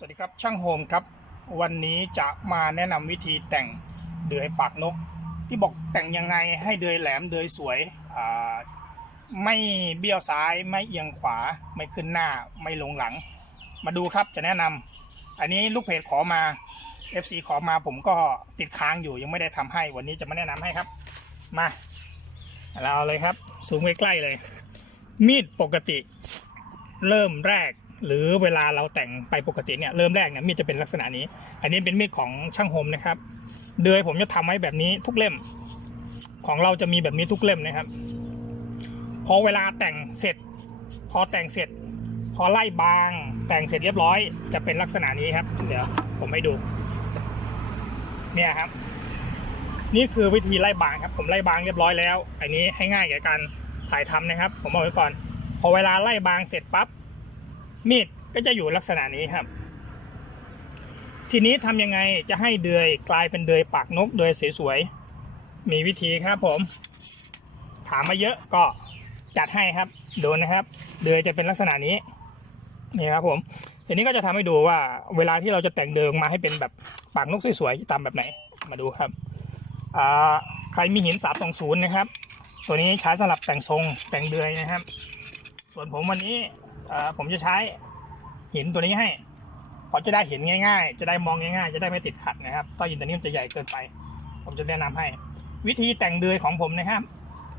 สวัสดีครับช่างโฮมครับ วันนี้จะมาแนะนำวิธีแต่งเดือยปากนก ที่บอกแต่งยังไงให้เดือยแหลมเดือยสวยไม่เบี้ยวซ้ายไม่เอียงขวาไม่ขึ้นหน้าไม่ลงหลัง มาดูครับจะแนะนำอันนี้ลูกเพจขอมา FC ขอมาผมก็ติดค้างอยู่ยังไม่ได้ทำให้ วันนี้จะมาแนะนำให้ครับ มาเราเอาเลยครับสูงไว้ใกล้เลย มีดปกติ เริ่มแรก หรือเวลาเราแต่งไปปกติเนี่ยเริ่มแรกเนี่ยมีดจะเป็นลักษณะนี้ อันนี้เป็นมีดของช่างโฮมนะครับ เดือยผมจะทำไว้แบบนี้ทุกเล่ม ของเราจะมีแบบนี้ทุกเล่มนะครับ พอเวลาแต่งเสร็จ พอแต่งเสร็จ พอไล่บาง แต่งเสร็จเรียบร้อย จะเป็นลักษณะนี้ครับ เดี๋ยวผมให้ดู เนี่ยครับ นี่คือวิธีไล่บางครับ ผมไล่บางเรียบร้อยแล้ว อันนี้ให้ง่ายแก่การถ่ายทำนะครับ ผมบอกไว้ก่อน พอเวลาไล่บางเสร็จปั๊บ มีดก็จะอยู่ลักษณะนี้ครับ ทีนี้ทำยังไงจะให้เดือยกลายเป็นเดือยปากนกเดือยสวยๆมีวิธีครับผม ถามมาเยอะก็จัดให้ครับดูนะครับ เดือยจะเป็นลักษณะนี้นี่ครับผมทีนี้ก็จะทำให้ดูว่า เวลาที่เราจะแต่งเดือยมาให้เป็นแบบปากนกสวยๆตามแบบไหนมาดูครับใครมีหินสามสองศูนย์นะครับ ตัวนี้ใช้สำหรับแต่งทรงแต่งเดือยนะครับ ส่วนผมวันนี้ ผมจะใช้หินตัวนี้ให้เพอจะได้เห็นง่าย ๆ จะได้มองง่ายๆ จะได้ไม่ติดขัดนะครับต้อหินตัวนี้มันจะใหญ่เกินไป ผมจะแนะนำให้ วิธีแต่งเดือยของผมนะครับ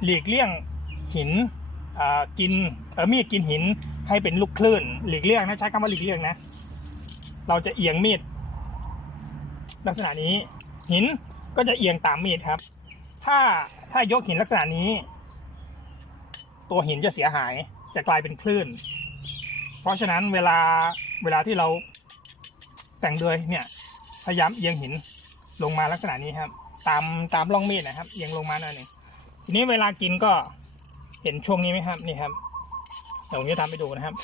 หลีกเลี่ยงหินกินเออมีดกินหินให้เป็นลูกคลื่น หลีกเลี่ยงนะใช้คำว่าหลีกเลี่ยงนะ เราจะเอียงมีดลักษณะนี้หินก็จะเอียงตามมีดครับ ถ้าถ้ายกหินลักษณะนี้ ตัวหินจะเสียหายจะกลายเป็นคลื่น เพราะฉะนั้นเวลาเวลาที่เราแต่งเดือยเนี่ยพยายามเอียงหินลงมาลักษณะนี้ครับ ตามตามร่องมีดนะครับ เอียงลงมาหน่อยนึงทีนี้เวลากินก็เห็นช่วงนี้ไหมครับนี่ครับเดี๋ยวผมจะทำให้ดูนะครับ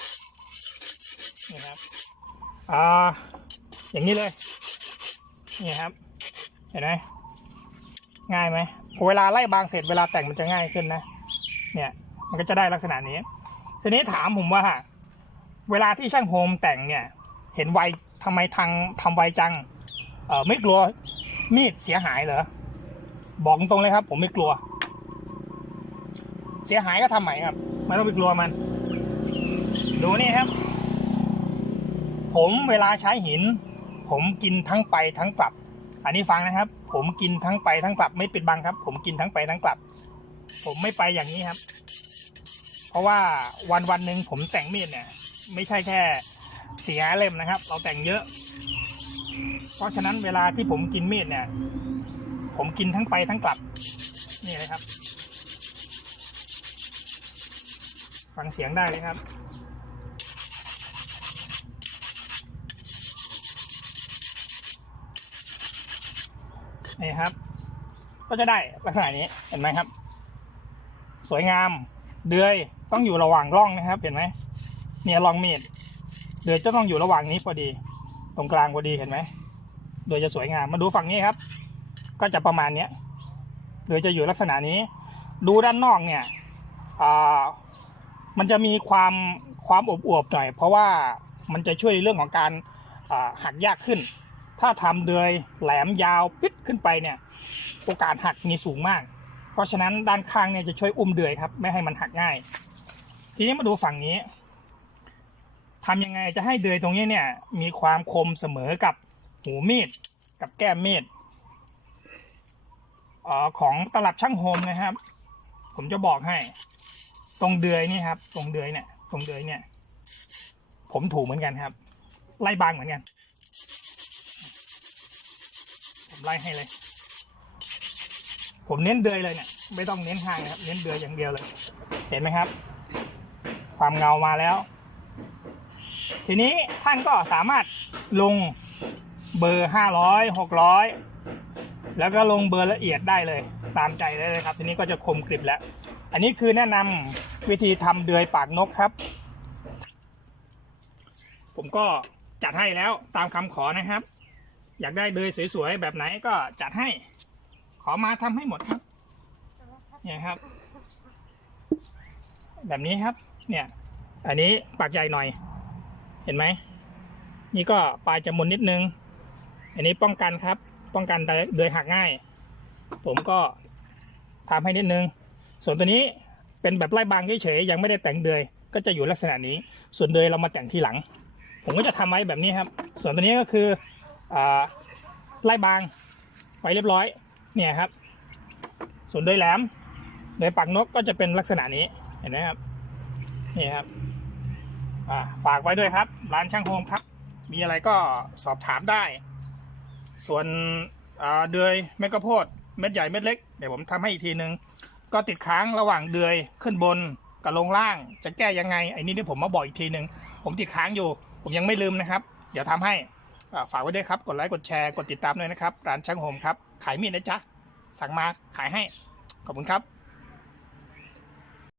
นี่ครับอ่าอย่างนี้เลยนี่ครับ เห็นไหมง่ายไหมเวลาไล่บางเสร็จเวลาแต่งมันจะง่ายขึ้นนะ เนี่ย มันก็จะได้ลักษณะนี้ทีนี้ถามผมว่า เวลาที่ช่างโฮมแต่งเนี่ย เห็นไวทำไมทางทำไวจัง เออไม่กลัวมีดเสียหายเหรอ บอกตรงๆเลยครับ ผมไม่กลัว เสียหายก็ทำใหม่ครับไม่ต้องไปกลัวมัน ดูนี่ครับ ผมเวลาใช้หิน ผมกินทั้งไปทั้งกลับ อันนี้ฟังนะครับ ผมกินทั้งไปทั้งกลับ ไม่ปิดบังครับ ผมกินทั้งไปทั้งกลับ ผมไม่ไปอย่างนี้ครับ เพราะว่าวันวันหนึ่งผมแต่งมีดเนี่ย ไม่ใช่แค่เสี่ห้าเล่มนะครับ เราแต่งเยอะ เพราะฉะนั้นเวลาที่ผมกินมีดเนี่ย ผมกินทั้งไปทั้งกลับ นี่เลยครับ ฟังเสียงได้เลยครับนี่ครับ ก็จะได้ลักษณะนี้เห็นไหมครับ สวยงาม เดือยต้องอยู่ระหว่างร่องนะครับ เห็นไหม เนี่ยร่องมีดเดือยจะต้องอยู่ระหว่างนี้พอดี ตรงกลางพอดีเห็นไหมเดือยจะสวยงามมาดูฝั่งนี้ครับ ก็จะประมาณเนี้ยเดือยจะอยู่ลักษณะนี้ ดูด้านนอกเนี่ยอ่ามันจะมีความความอบอวบๆหน่อย เพราะว่ามันจะช่วยในเรื่องของการหักยากขึ้น ถ้าทำเดือยแหลมยาวปิดขึ้นไปเนี่ยโอกาสหักมีสูงมาก เพราะฉะนั้นด้านข้างเนี่ยจะช่วยอุ้มเดือยครับ ไม่ให้มันหักง่าย ทีนี้มาดูฝั่งนี้ ทำยังไงจะให้เดือยตรงนี้เนี่ย มีความคมเสมอกับหูมีดกับแก้มมีดออของตลับช่างโฮมนะครับ ผมจะบอกให้ ตรงเดือยนี่ครับ ตรงเดือยเนี่ยตรงเดือยเนี่ย ผมถูเหมือนกันครับ ไล่บางเหมือนกัน ผมไล่ให้เลย ผมเน้นเดือยเลยเนี่ย ไม่ต้องเน้นห่างครับ เน้นเดือยอย่างเดียวเลย เห็นไหมครับ ความเงามาแล้ว ทีนี้ท่านก็สามารถลงเบอร์ห้าร้อยหกร้อยแล้วก็ลงเบอร์ละเอียดได้เลย ตามใจได้เลยครับ ทีนี้ก็จะคมกริบแล้ว อันนี้คือแนะนำวิธีทำเดือยปากนกครับ ผมก็จัดให้แล้วตามคำขอนะครับ อยากได้เดือยสวยๆ แบบไหนก็จัดให้ ขอมาทำให้หมดครับเนี่ยครับ แบบนี้ครับ เนี่ย อันนี้ปากใหญ่หน่อย เห็นไหม นี่ก็ปลายจะมุนนิดนึง อันนี้ป้องกันครับ ป้องกันเดยหักง่าย ผมก็ทำให้นิดนึง ส่วนตัวนี้เป็นแบบไล่บางเฉยๆยังไม่ได้แต่งเดือยก็จะอยู่ลักษณะนี้ ส่วนเดือยเรามาแต่งทีหลัง ผมก็จะทำไว้แบบนี้ครับ ส่วนตัวนี้ก็คืออไล่บางไว้เรียบร้อย เนี่ยครับ ส่วนเดือยแหลมเดยปากนกก็จะเป็นลักษณะนี้ เห็นไหมครับ นี่ครับ ฝากไว้ด้วยครับ ร้านช่างโฮมครับ มีอะไรก็สอบถามได้ ส่วนเดือยเม็ดข้าวโพดเม็ดใหญ่เม็ดเล็กเดี๋ยวผมทำให้อีกทีนึง ก็ติดค้างระหว่างเดือยขึ้นบนกับลงล่าง จะแก้ยังไงไอ้นี่ที่ผมมาบอกอีกทีนึง ผมติดค้างอยู่ ผมยังไม่ลืมนะครับ เดี๋ยวทำให้ฝากไว้ด้วยครับ กดไลค์กดแชร์กดติดตามด้วยนะครับ ร้านช่างโฮมครับ ขายมีดนะจ๊ะ สั่งมาขายให้ ขอบคุณครับ